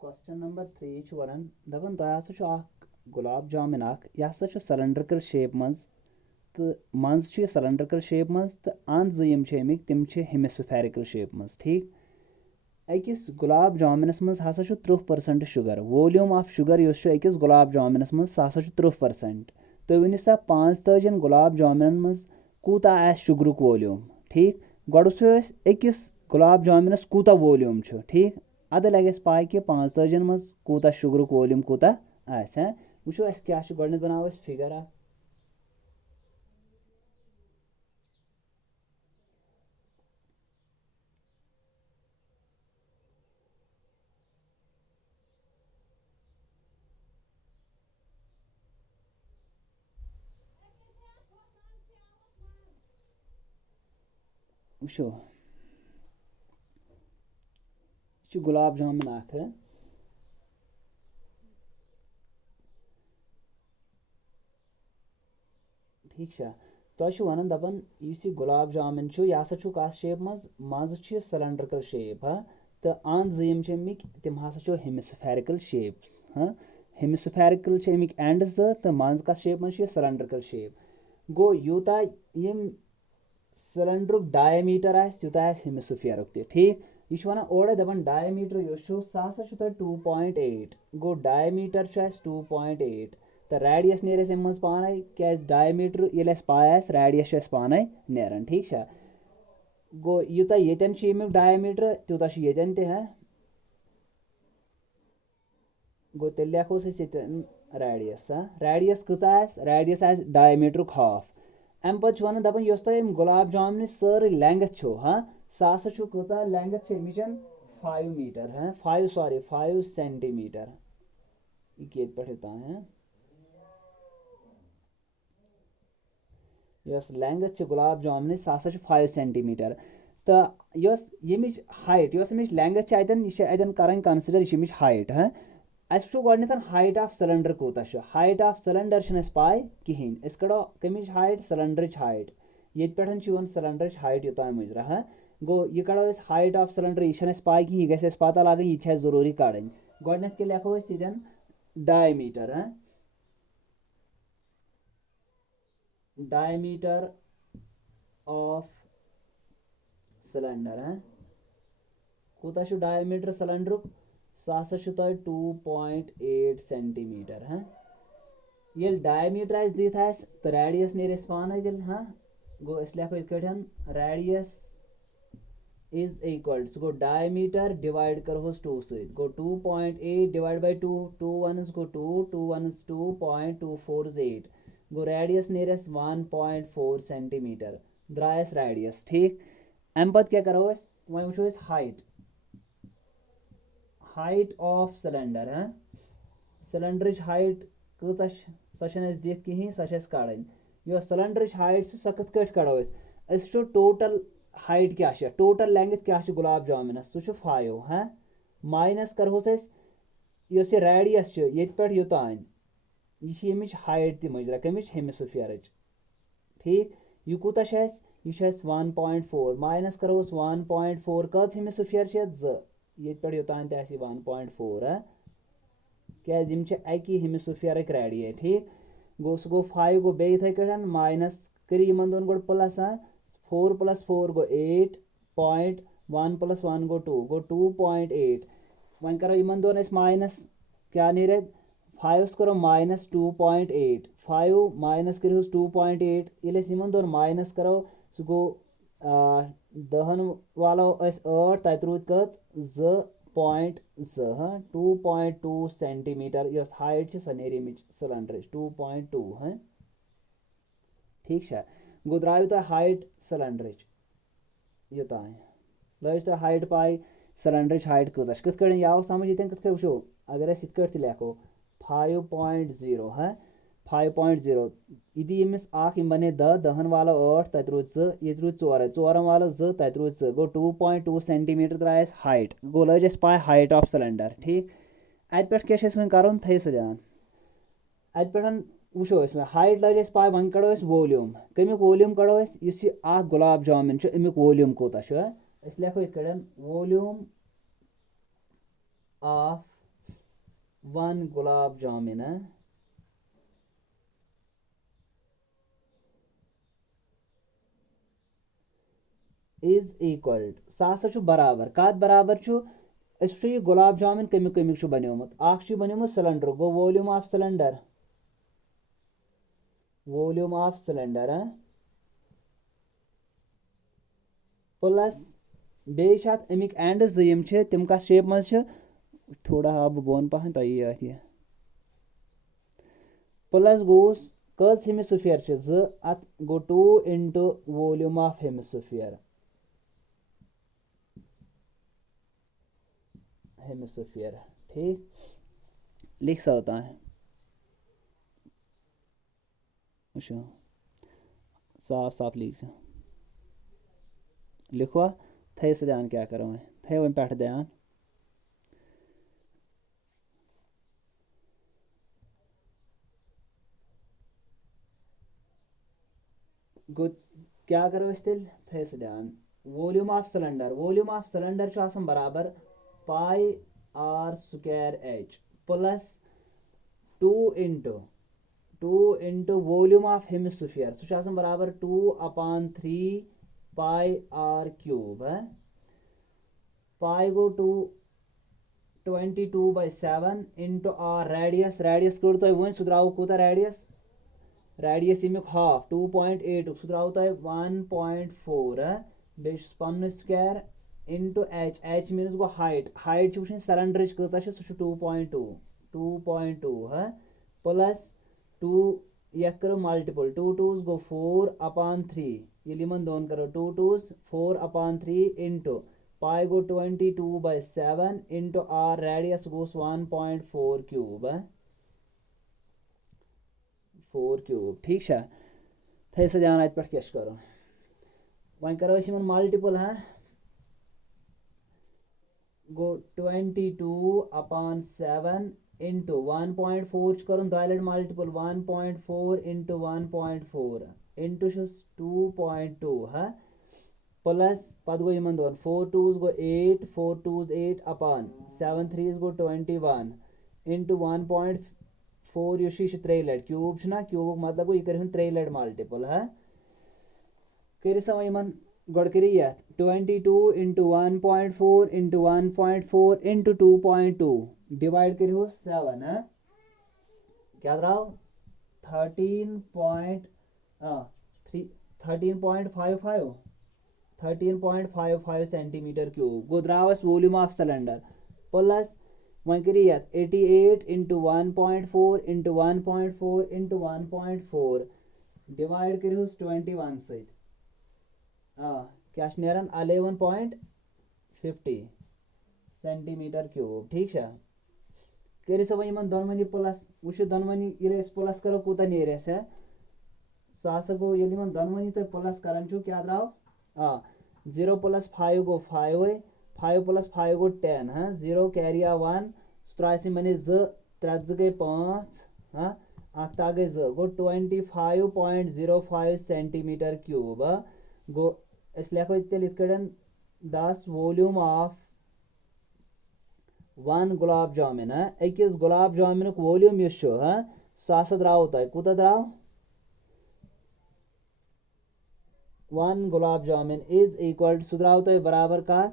question number 3 छु वनान दपन तोय हसा छु गुलाब जामुन यह हसा छु सिलेंड्रिकल शेप मज तो मज छु सिलेंड्रिकल शेप मज तो अंद यम छु अमिक तिम छु हेमिस्फेरिकल शेप मज ठीक अकिस गुलाब जामुनस मज हसा छु 30% sugar volume of sugar use छु अकिस गुलाब जामुनस मज सा हसा छु 30% तो वनी सा 45 गुलाब जामुन मज कूता आस शुगरुक वॉल्यूम ठीक गोड़ वुचो अकिस गुलाब जामुनस कूता वॉल्यूम छु ठीक अद लगे पाई कि 45 मज कूता शुगरुक वॉल्यूम कूता आस वुचो अस क्या छु गोडनेथ बनावो अस फिगर वुचो गुलाब जामुन ठीक छा तुम वन दपान इस गुलाब जामुन यह हसा छु कस शेप मज सिलेंड्रिकल शेप हाँ तो अंद यम अमिक तिम हसा हेमिस्फेरिकल शेप्स हाँ हेमिस्फेरिकल अमिक एंड तो मज कस शेप मज सिलेंड्रिकल शेप गो यूता यम सिलेंड्रुक डायमीटर यूता हेमिस्फेयरुक ते ठीक यह वन ओर दपान डायमीटर सह हसा 2.8 गो डायमीटर 2.8 तो रेडियस नेर मज पाने क्या डायमीटर ये पाए रेडियस पाने नेरान ठीक है गो यूता ये डायमीटर तूता ये हाँ गो तेल लेखो रेडियस रेडियस कचा रेडियस डायमीटर हाफ अम पे वन दपान तुम गुलाब जामुन सारी लेंथ हाँ सह हसा कचा लेंथ अमिच 5 मीटर हाँ 5 सेंटीमीटर ये पे हाँ यस लेंथ गुलाब जामुन सह हसा 5 सेंटीमीटर तो यमिच हाइट यमिच लेंथ अतन कर कंसिडर यह हाइट हाँ अस गोडन हाइट ऑफ सिलेंडर कूत हाइट ऑफ सिलेंडर पाए कहें कड़ो कमिच हाइट सिलेंडर हाइट ये पे सिलेंडर हाइट यूत मुजरा हाँ गो यह कड़ो हाइट ऑफ सिलेंडर यह पाए कहें यह गस पता लगन यह जरूरी कड़न गोडन के लिखो यन डायमीटर हाँ डायमीटर ऑफ सिलेंडर हाँ कूत डायमीटर सिलेंडर सह हसा 2.8 सेंटीमीटर हाँ ये डायमीटर दित तो रेडियस नेर पाने तेल हाँ गो लिखो इत रेडियस इज इक्वल गो डायमीटर डिवाइड करोस 2 सत गो 2.8 डिवाइड बाय 2 2 1 गो 2 2 1 2.24 is 8 गो रेडियस नेरस 1.4 सेंटीमीटर द्रायस रेडियस ठीक अम पे क्या करो वो वो हाइट ऑफ सिलेंडर हाँ सिलेंडर हाइट कचा सो दिख कहें सो कड़न यह सिलेंडर हाइट सह कत कड़ो टोटल हाइट क्या टोटल लेंथ क्या गुलाब जामुन सह 5 हाँ माइनस करोस इस रेडियस ये पे युतान यह हाइट ति मुजरा कमिच हेमिस्फेयर ठीक यह कूत यह 1.4 माइनस करोस 1.4 कत हेमिस्फेयर ये पे युतान 1.4 क्या अकी हेमिस्फेयर रेडिये ठीक गो सह गो 5 गो बे इथे कटन माइनस करी इन दोन गो प्लस 4 + 4 गो 8 पॉइंट 1 + 1 गो 2.8 वन करो इन दोन माइनस क्या नीर 5 करो माइनस 2.8 5 माइनस करो 2.8 ये इन दोन माइनस करो सह गो दहन वालो 8 तत रूद कच 2.2 हाँ 2.2 सेंटीमीटर यह हाइट सह नेर सिलेंडर 2.2 हाँ ठीक है गो द्राव तुम हाइट सिलेंडर योतान लज तुम हाइट पाई सिलेंडर हाइट कच कथ आव समझ ये कथ वो अगर ये लेखो 5.0 हाँ 5.0 यदि यमिस बने 10 दहन वालो 8 तत रूद 2 ये रूद 4 4 वालो 2 तत रूद 2 गो 2.2 सेंटीमीटर द्रायस हाइट गो लज पाए हाइट ऑफ सिलेंडर ठीक अत पे क्या कर थो स ध्यान अत पे वो हाइट लज पाए वन कड़ो वॉल्यूम कमिक वॉल्यूम कड़ो इस गुलाब जामुन अमिक वॉल्यूम कोता लेखो इत volume of 1 gulab jamun is equal सा बराबर कत बराबर ये गुलाब जामुन कमिक कमिक बनोमुत बनोमुत सिलेंडर गो वॉल्यूम ऑफ सिलेंडर प्लस बेच अमिक एंड जिम तिम कस शेप मज थोड़ा हा बह बोन पहन तो ये प्लस गोस कज हेमिस्फीयर अत गो 2 इंटू वॉल्यूम ऑफ हेमिस्फीयर ठीक लिख सकता है साफ साफ लिखवा थे से ध्यान क्या करो थे वन पे ध्यान गो क्या करो तेल थे से ध्यान वॉल्यूम ऑफ सिलेंडर बराबर pi r square h plus 2 into volume of hemisphere सह बराबर 2/3 पाई आर क्यूब है पाई गो 22/7 इंटू आर रेडियस कड़ तुम वो सह द्राव कूत रेडियस अमुक हाफ 2.8 सह द्राव तुम 1.4 बे पन्न स्क्वायर इंटू एच मीनस गो हाइट वो सिलेंडर कह 2.2 प्लस 2 यथ करो मल्टीपल 2 2s गो 4/3 ये दोन करो 2 2s 4/3 इंटू पाई गो 22/7 into r radius goes 1.4 cube 4 cube ठीक है थे से ध्यान अत पे क्या कर वन करो मल्टीपल गो 22/7 इंटू 1.4 कर दो लट मल्टीपल 1.4 इंटू 1.4 इंटू 2.2 प्लस पत गो इन दोन 4 2s गो 8 4 2s 8 अपान 7 3s गो 21 इंटू 1.4 यह 3 लट क्यूब क्यूब मतलब गो यह कर 3 लट मल्टीपल कर सा वन गोड़ कर 22 इंटू 1.4 इंटू 1.4 इंटू 2.2 डिवाइड कर 7 क्या द्राव 13.55 सेंटीमीटर क्यूब गो द्रावस volume of cylinder plus one कर 88 इंटू 1.4 इंटू 1.4 इंटू 1.4 डिवाइड कर 21 सत क्या नेरान 11.50 सेंटीमीटर क्यूब ठीक है कर सा वन दोनवनी प्लस वो दोनवनी ये प्लस करो कूत नेर सह गो ये दोनवनी तुम प्लस कर क्या द्राव 0 + 5 गो 5 5 + 5 गो 10 0 कैरी 1 सह मे 2 3 2 गई 5 अख्ता गई 2 गो 25.05 सेंटीमीटर क्यूब गो लेखो तेल 10 वॉल्यूम ऑफ 1 गुलाब जामुन अकिस गुलाब जामुन वॉल्यूम सह द्राव तुम कूत द्राव 1 गुलाब जामुन इज इक्वल सह द्राव तुम बराबर कत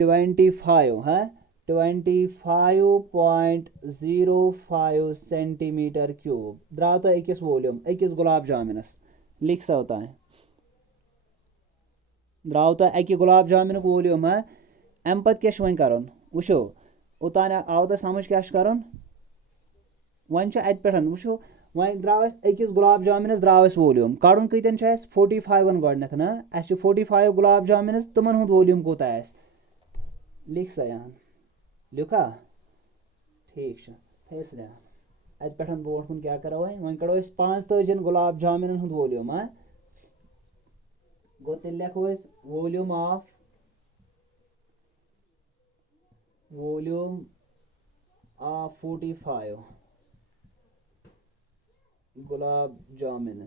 25.05 सेंटीमीटर क्यूब द्राव तुम अकिस वॉल्यूम अकिस गुलाब जामुनस लिख सा तुम द्राव तुम अकि गुलाब जामुन वॉल्यूम अम पे क्या वो कर वो ओतान आव तो समझ क्या कर वन अत पे वो वन द्राव अकिस गुलाब जामुनस द्राव वॉल्यूम कड़न कतन 45 गोडनथ ना 45 गुलाब जामुनस तुमन हुंद वॉल्यूम कूत लिख सा यहाँ लिखा ठीक अत पे ब्रोट कुन क्या करो वन कड़ो 45 गुलाब जामुन हुंद वॉल्यूम गो तेल लेखो volume of volume of 45 gulab jamun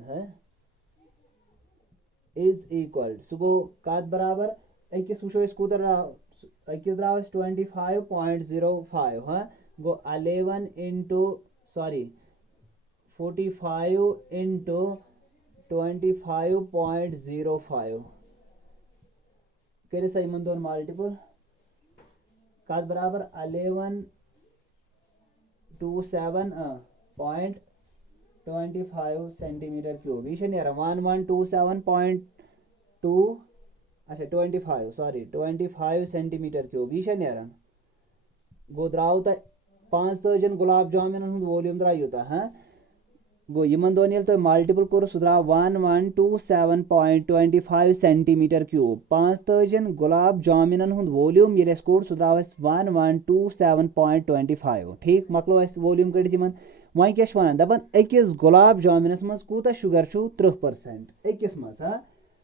is equal सह गो कत बराबर अकिस वो कूत अकिस द्राव 25.05 गो 11 इंटू सॉरी 45 इंटू 25.05 करो सा इन दोन मल्टीपल कत बराबर 1127.25 सेंटीमीटर क्यूब यह नेर 1127.2 अच्छा 25 सॉरी 25 सेंटीमीटर क्यूब यह नेरान गो द्राव तह 5 गुलाब जामुन हूँ वॉल्यूम द्राव यूत हाँ गो इन दोन ये तुम मल्टीपल कोर सह द्राव 1127.25 सेंटीमीटर क्यूब 5 गुलाब जामुन हूँ वॉल्यूम ये कोड सह द्राव 1127.25 ठीक मकलो वॉल्यूम कड़ित वह क्या वन दपान अकिस गुलाब जामुनस मज कूता शुगर 30% अकिस मज हाँ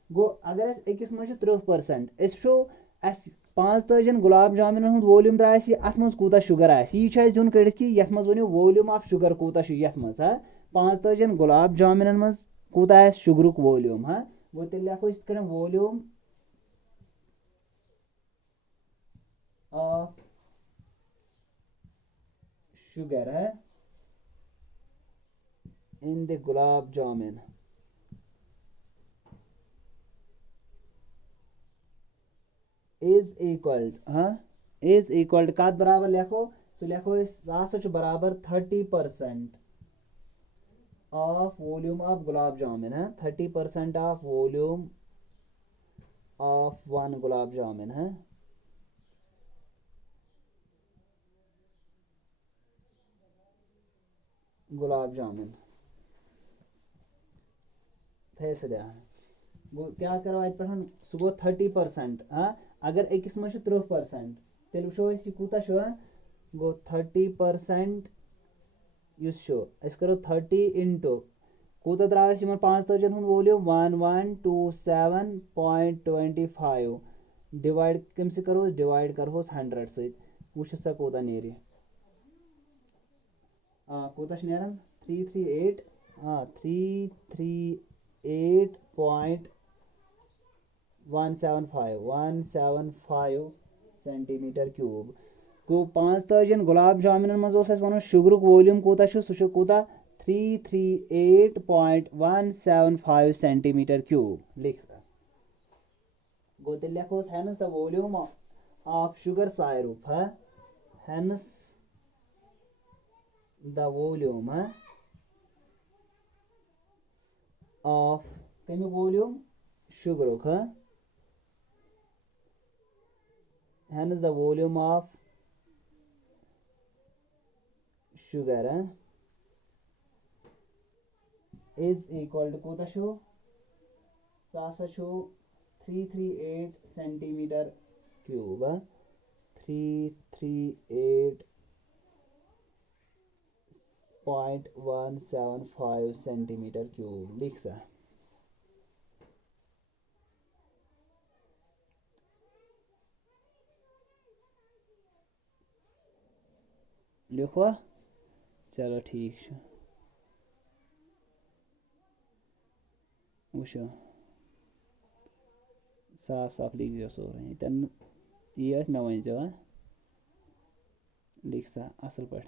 गो अगर अकिस मज 30% अस 5 गुलाब जामुन हूँ वॉल्यूम द्राव अत मज कूता शुगर यह दिन कड़ित कि ये मज वो वॉल्यूम ऑफ शुगर कूता ये मज हाँ 5 गुलाब जामुन मज कूता शुगरुक वॉल्यूम हाँ वो तेल लिखो इस वॉल्यूम ऑफ शुगर है in the gulab jamun is equal कत बराबर लिखो सो लिखो सह बराबर 30% of volume of gulab jamun है 30% of volume of one gulab jamun है गुलाब जामुन थे ध्यान गो क्या करो अत पे सह गो 30% हाँ अगर अकिस मज 30% तेल वो यह कूता गो 30% करो 30 इंटू कूता द्राव 5 हूँ वॉल्यूम 1127.25 डिवाइड कम से करो डिवाइड करो 100 सत वो सा कूता नेर कूता नेरान 338 338.175 सेंटीमीटर क्यूब गो 5 गुलाब जामुन मज वो शुगरुक वॉल्यूम कूता सह कूता 338.175 सेंटीमीटर क्यूब लिख सा गो तेल लिखोस hence the volume of sugar syrup hence the volume of कमिक वॉल्यूम शुगरुक hence the volume of sugar is equal to कूता सह 338 सेंटीमीटर क्यूब 338.175 सेंटीमीटर क्यूब लिख सा लिखो चलो ठीक वो साफ साफ लिख जो सोरे तन ये मे वन लिख सा असल पे